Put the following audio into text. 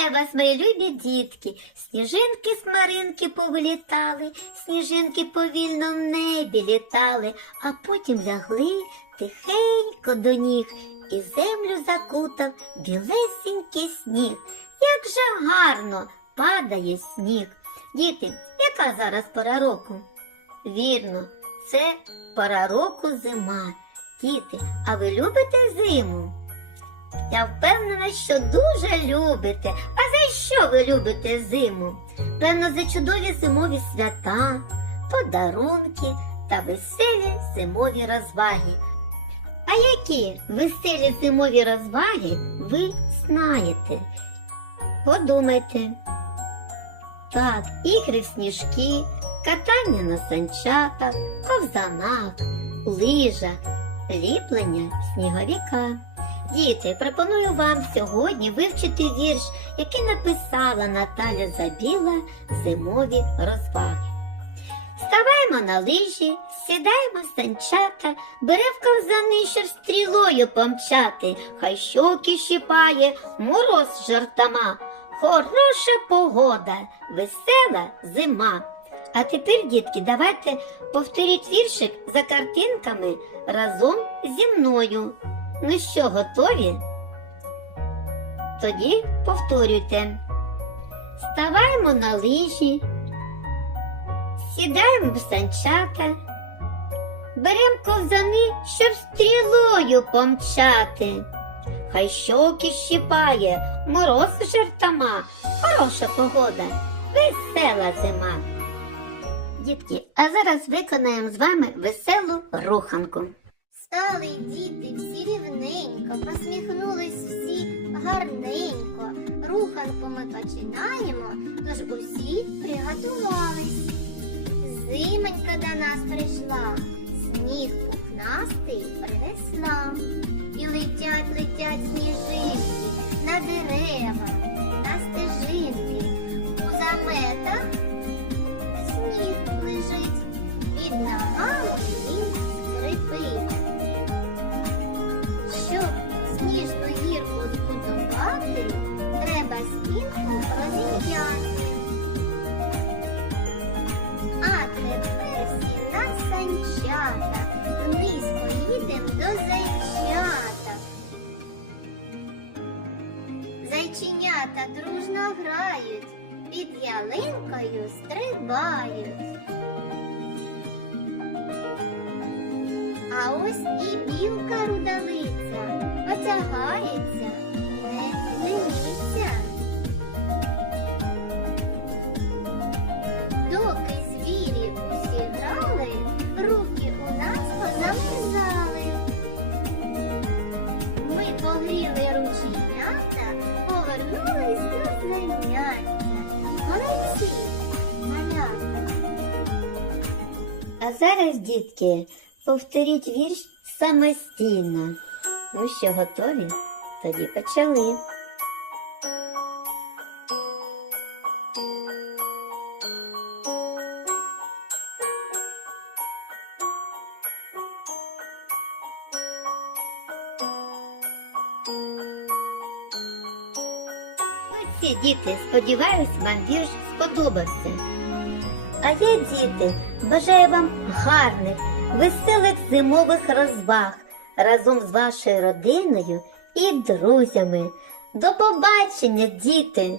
Вітаю вас, мої любі дітки. Сніжинки з маринки повилітали, сніжинки повільно в небі літали, а потім лягли тихенько до ніг, і землю закутав білесенький сніг. Як же гарно падає сніг. Діти, яка зараз пора року? Вірно, це пора року зима. Діти, а ви любите зиму? Я впевнена, що дуже любите. А за що ви любите зиму? Певно, за чудові зимові свята, подарунки та веселі зимові розваги. А які веселі зимові розваги ви знаєте? Подумайте. Так, ігри в сніжки, катання на санчатах, ковзанах, лижах, ліплення сніговіка. Діти, пропоную вам сьогодні вивчити вірш, який написала Наталя Забіла Зимові розваги. Ставаємо на лижі, сідаємо в санчата, беремо ковзани, щоб стрілою помчати, хай щоки щипає, мороз з жартома, хороша погода, весела зима. А тепер, дітки, давайте повторіть віршик за картинками разом зі мною. Ну що, готові? Тоді повторюйте. Ставаємо на лижі, сідаємо в санчата, беремо ковзани, щоб стрілою помчати. Хай щоки щипає, мороз жартома, хороша погода, весела зима. Дітки, а зараз виконаємо з вами веселу руханку. Стали діти всі рівненько, посміхнулись всі гарненько. Руханку ми починаємо, тож усі приготувались. Зимонька до нас прийшла, сніг пухнастий принесла. І летять, летять сніжинки на дерева, грають, під ялинкою стрибають. А ось і білка рудалиця потягається, не ліниться. А зараз, дітки, повторіть вірш самостійно. Ну що, готові? Тоді почали. Оці діти, сподіваюсь, вам вірш сподобався. А я, діти, бажаю вам гарних, веселих зимових розваг разом з вашою родиною і друзями. До побачення, діти!